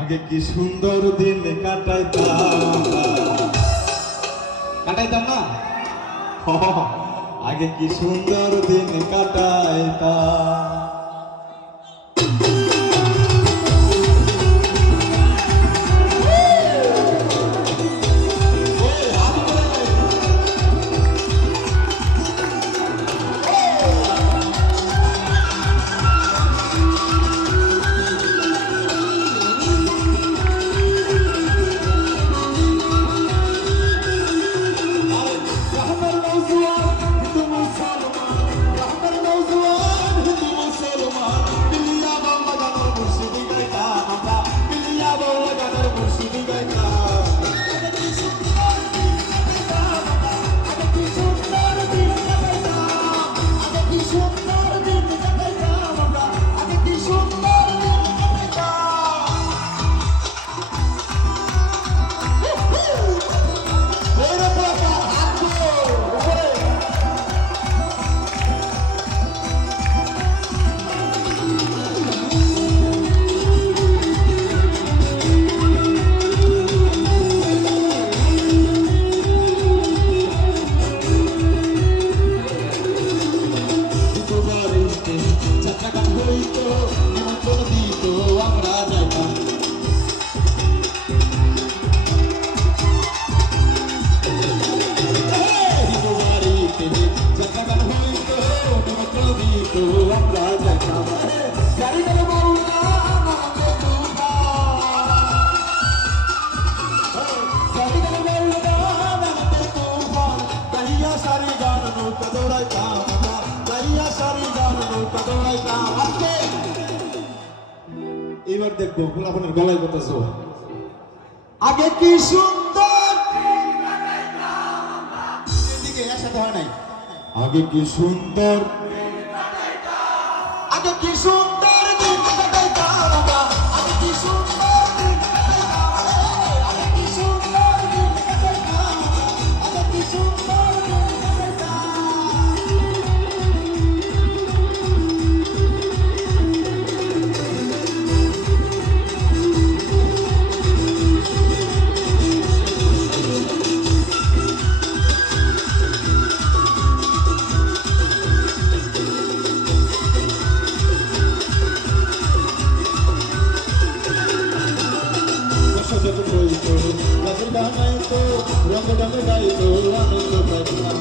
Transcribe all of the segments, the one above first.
আগে কি সুন্দর দিন কাটাইতাম না। আগে কি সুন্দর দিন কাটাইতাম। এবার দেখবো গোলাপনের গলায় কত জোর। আগে কি সুন্দর, এদিকে একসাথে হয় নাই। আগে কি সুন্দর, আগে কি সুন্দর দিন কাটাইতাম আমরা। আগে কি সুন্দর দিন কাটাইতাম, আগে কি সুন্দর দিন কাটাইতাম, আগে কি সুন্দর দিন কাটাইতাম। রঙ রঙ গাইতো আনন্দ পাইতাম।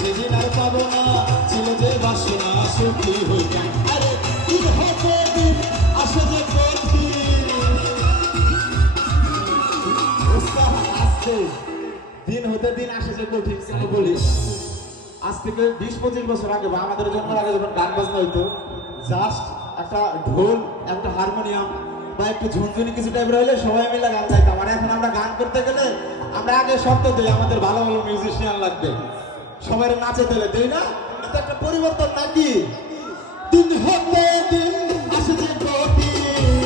সেদিন আর পাবো না, ছিল যে বাসনা সুখী হইতাম। আরে দিন হতে দিন আসে যে কঠিন, আসছে দিন হতে দিন আসে যে কঠিন। কেন বলিস, আজ থেকে 20-25 বছর আগে বা আমাদের জন্মের আগে যখন গান বাজনা হইতো, জাস্ট একটা ঢোল, একটা হারমোনিয়াম বা একটু ঝুনঝুনি কিছু টাইপের হলে সবাই মিলে গান গাইতাম। আর এখন আমরা গান করতে গেলে আমরা আগে শর্ত দিই আমাদের ভালো ভালো মিউজিশিয়ান লাগবে, সবাই নাচে দিলে দেই না। এটা একটা পরিবর্তন নাকি? দিন হতে দিন আসে যে কঠিন,